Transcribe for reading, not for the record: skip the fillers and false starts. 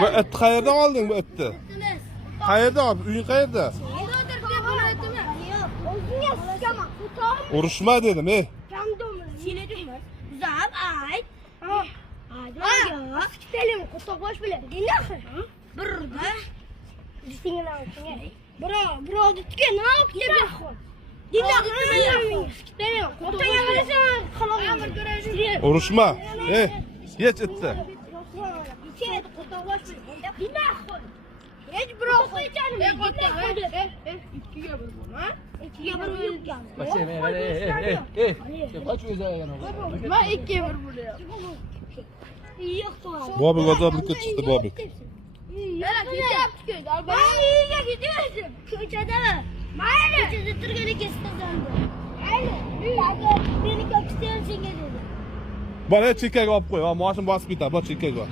Bu et qayerdan olding bu etni? Qayerda olib? Uying qayerda? Urushma dedim, ey. Urushma. Ey, geç etdi. Hiç bırakma canım. İkiye bir bu, ha? İkiye bir ölüp geldi. Kaç özel yana var. Ben ikiye bir buraya. Yok tamam. Bu abi gazablıkta çıktı bu abi. Yana gideceğim köyde. Ben iyice gidiyorsun. Köşede. Hayır. Köşede Türkiye'de kestim zandı. Hayır. Beni kapıştırırsın dedi. Bana çekek olib qo'y. Mashina bosib ketadi. Bu çekek bor.